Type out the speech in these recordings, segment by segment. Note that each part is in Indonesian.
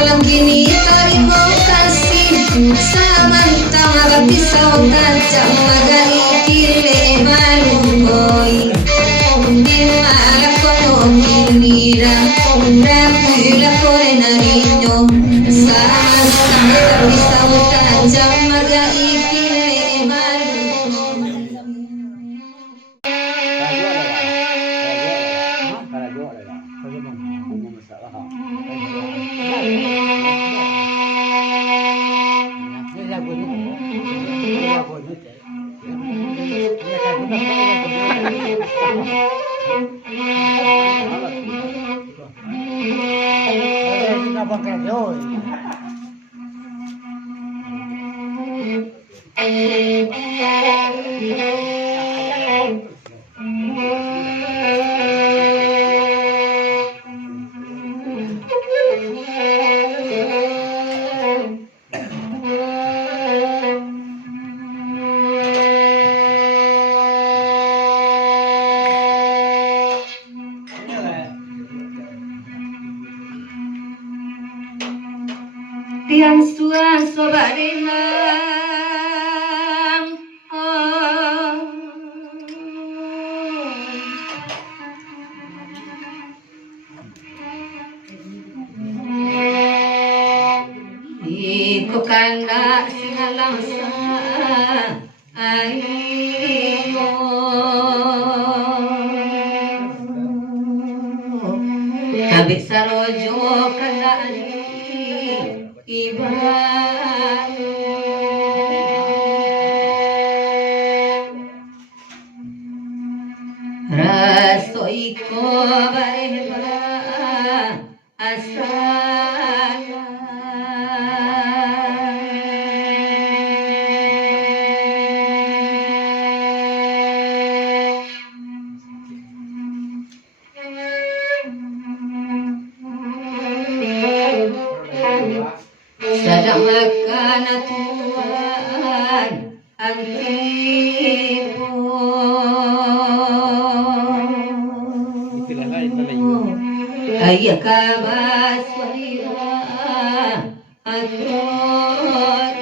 malam gini terima kasih samantang pisau kaca magai kile maluboy dimana kono kinira rakula kore nariño samantang pisau kaca magai kile maluboy. Tiang suang sobarenang iko kanda sinalangsa ayo kabe sarojo kanda iba raso iko bareba asana sadang makan Tuhan antipo ayah kabas walira ator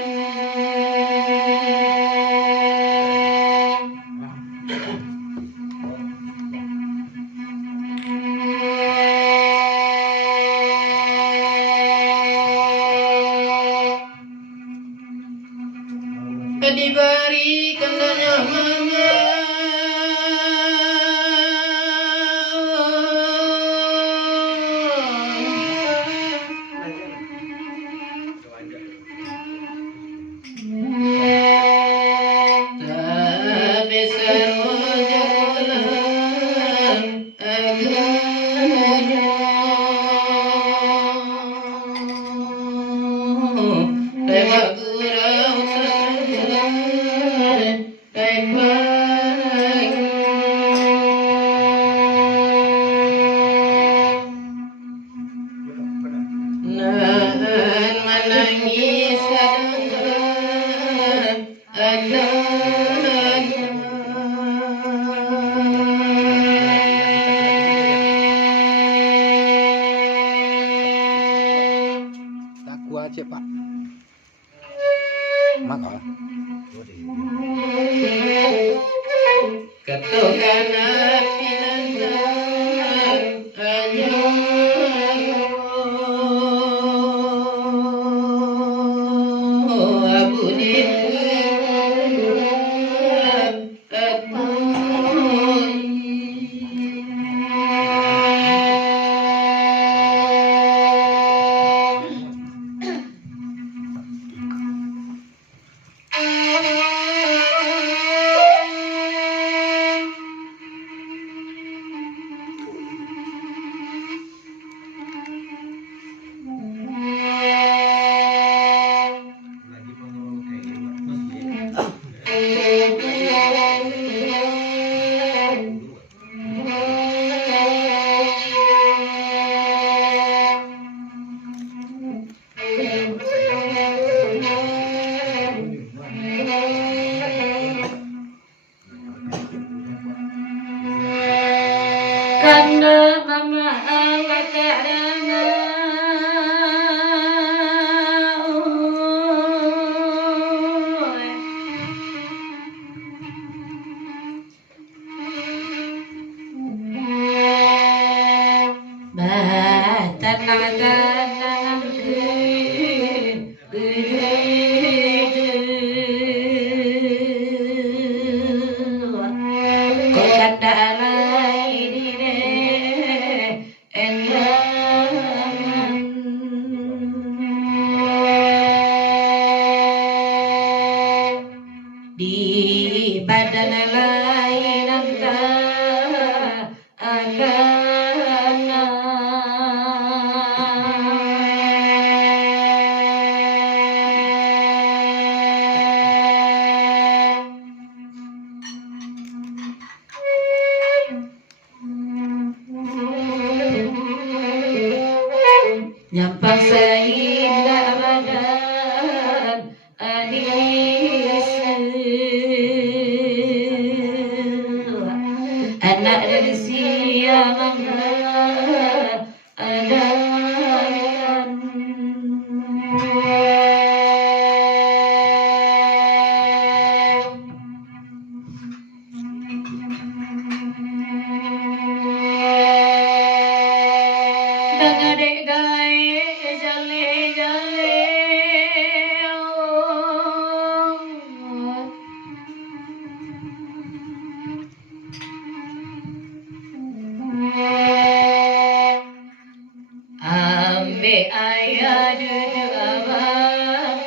diberikan kenyamanan tapi seroja Pak. Maka ketukana pinandan ayo aku karena mama awak tak ramah tanah kau kata ini di badan lain akan nyampang seindah badan anis anak dari siang ada dek gae jale jale ambe ayah dudu abang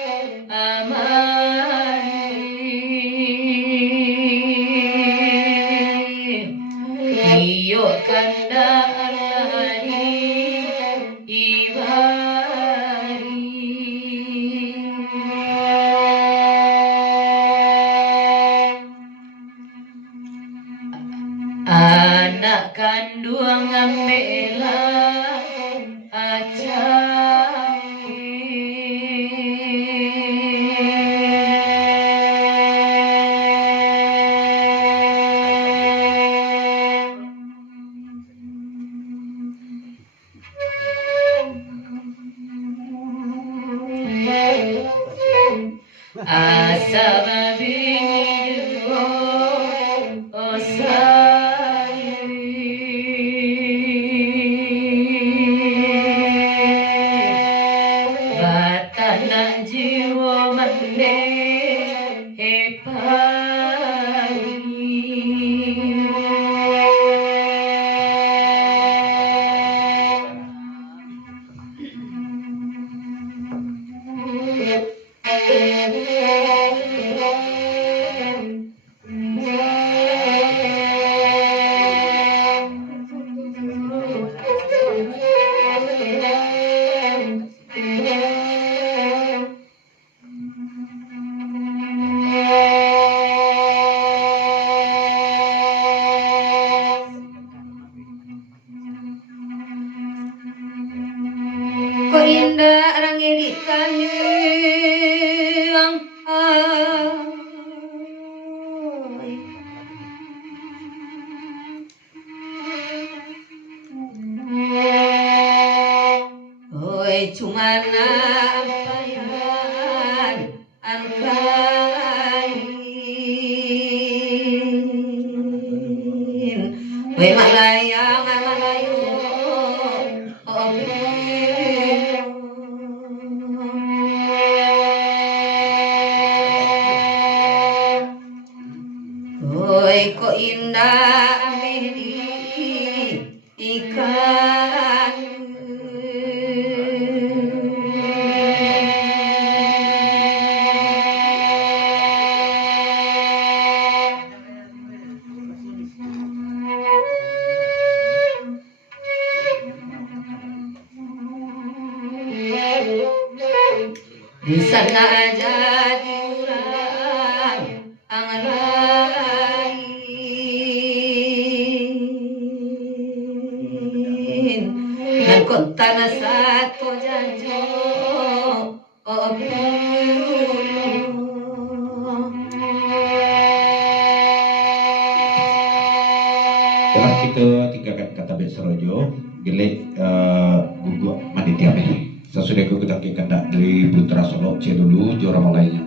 amani iyo kanda anak kandung ambela asa babi batana jiwa mande kok indah orang irikan oi cuma nampayan angkain oi malayang malayo oi kok indah amedi ikan di sana jadi orang lain dan kontana satu janjo Telah kita tinggalkan kata Beserojo, gelek gugu manitia ini. Sesudah kita kendak dari Putra Solo C dulu juara lainnya.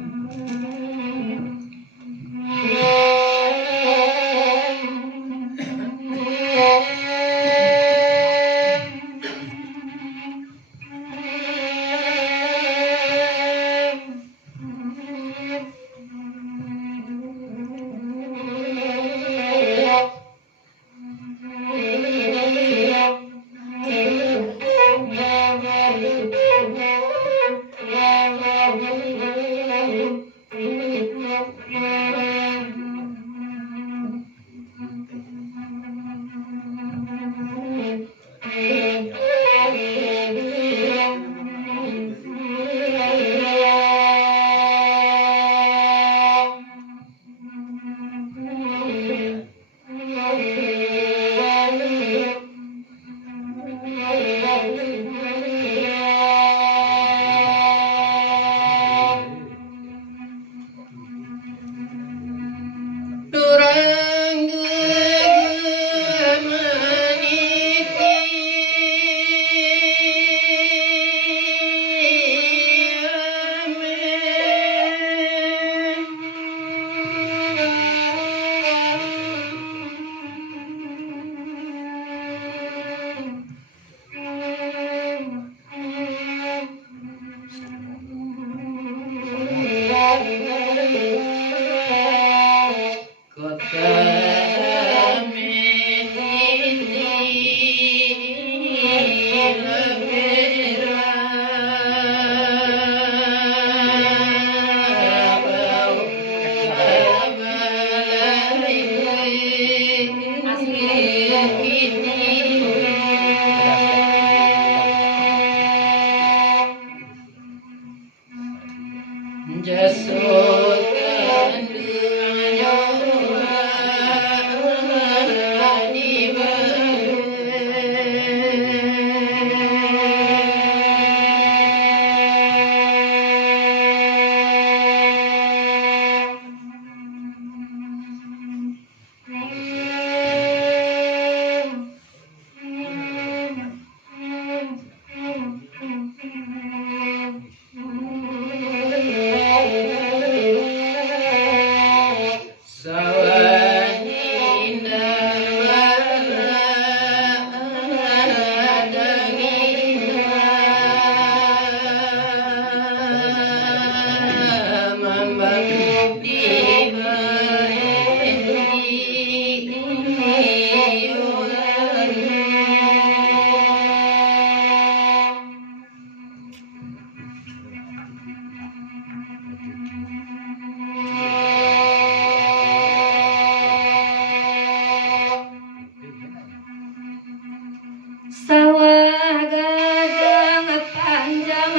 sawah gajang panjang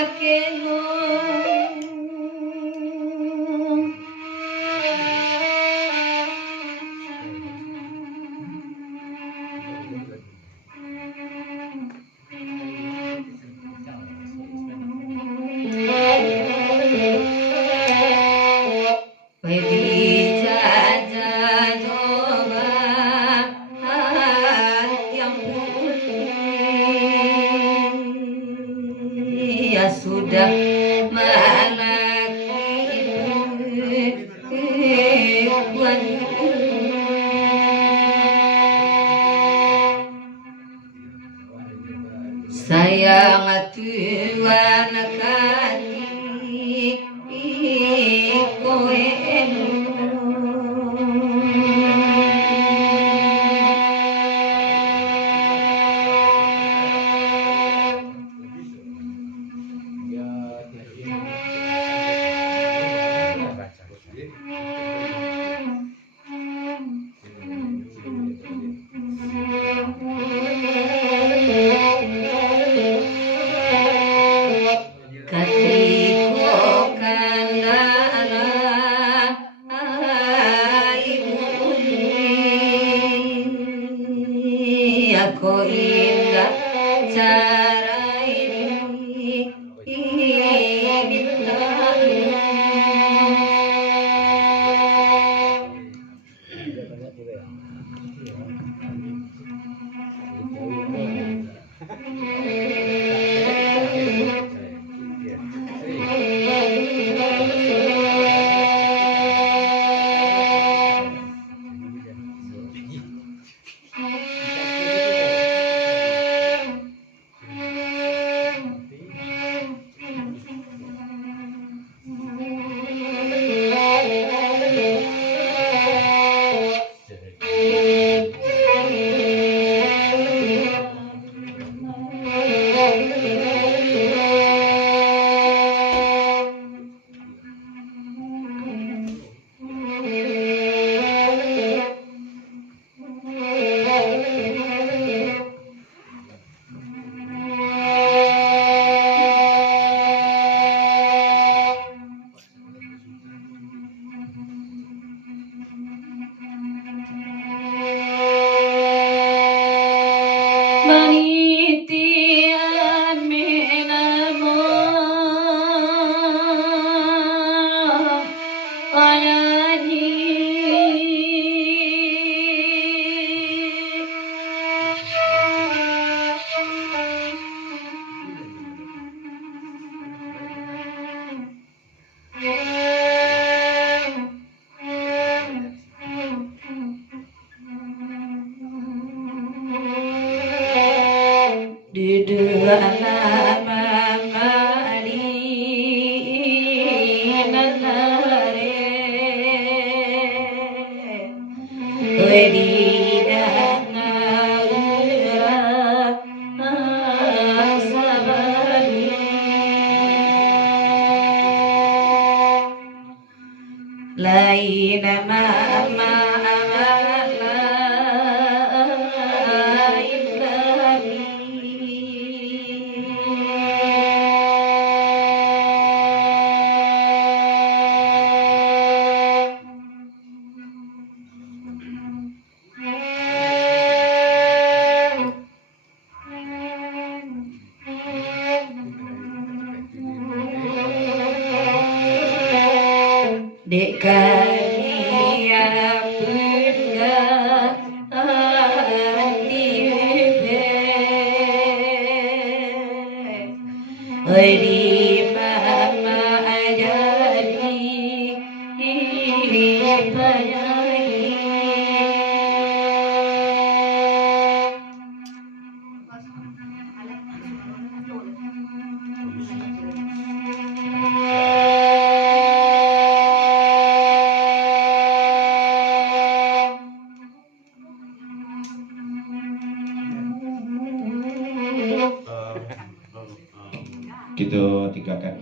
bakenong Wedi jajah coba yang putih ya sudah malaki buat sayang tuan kati kowe Katiko kandana ibu aku indah cara ini Manitian menamo panyanyi di dua nama mali nanare wedi dana ura sabani lain mama lain kami dek kania purga tibe oi di mama jadi penyanyi Kita tinggalkan